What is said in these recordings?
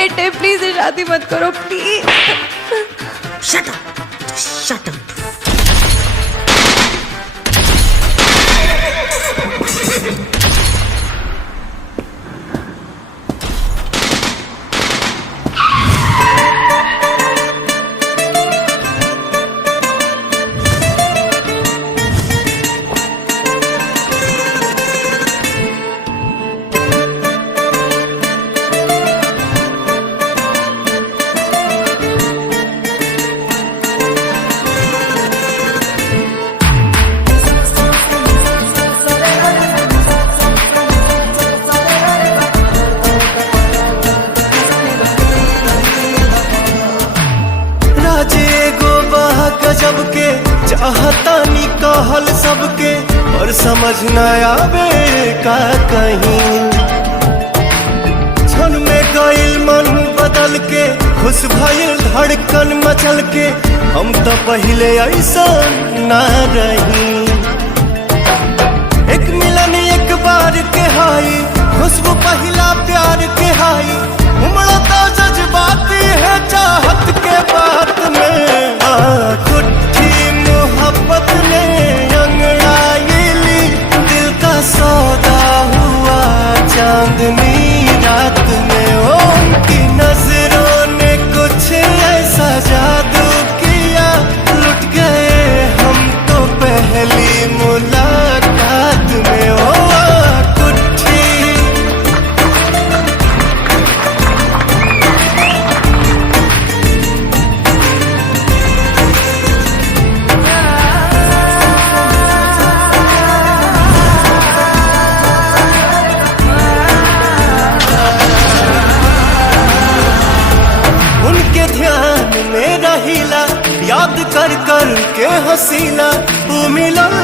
Debt है, please शादी मत करो please. Shut up, shut up. गजब के चाहता नी कहल सबके, और समझ न आवे का कहीं। क्षण में गइल मन बदल के, खुश भइल धड़कन मचल के, हम तो पहले ऐसा ना रही। एक मिलन एक बार के हाई, खुशबू पहला प्यार के हाई, उमड़ा तो जज्बाती है चाहत के बात में। कुट्ठी मोहब्बत ने अंगड़ाई ली, दिल का सौदा हुआ चांदनी रात में। उनकी नजरों ने कुछ ऐसा जादू किया, लुट गए हम तो पहली मुलाकात में। ओ कुट्ठी याद कर कर के हसीना, तू मिलन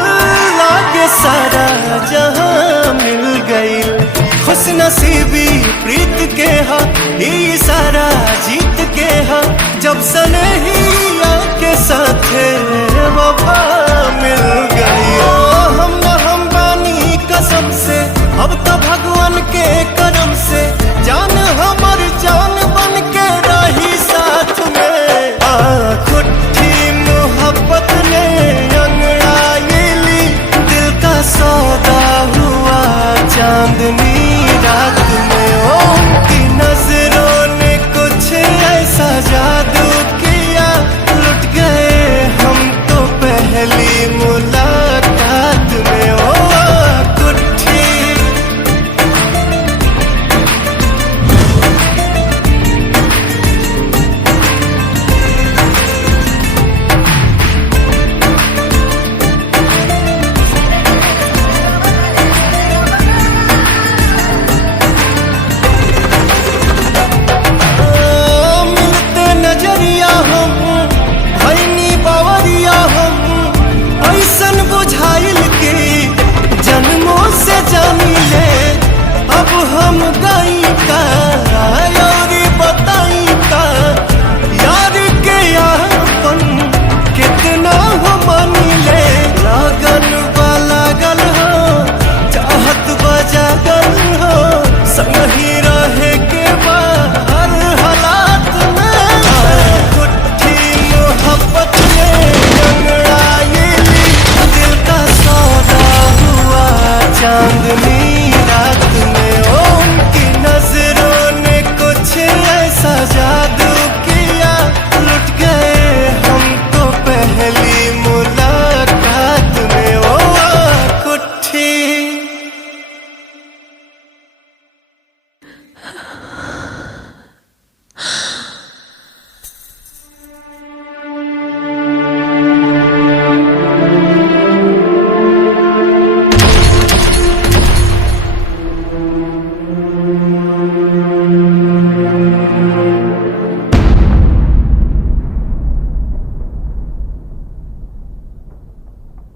लागे सारा जहां मिल गई। खुश नसीबी प्रीत के हा, ये सारा जीत के हा, जब सनहिया के साथ वफा मिल गई। ओ हम बानी कसम से, अब तो भगवान के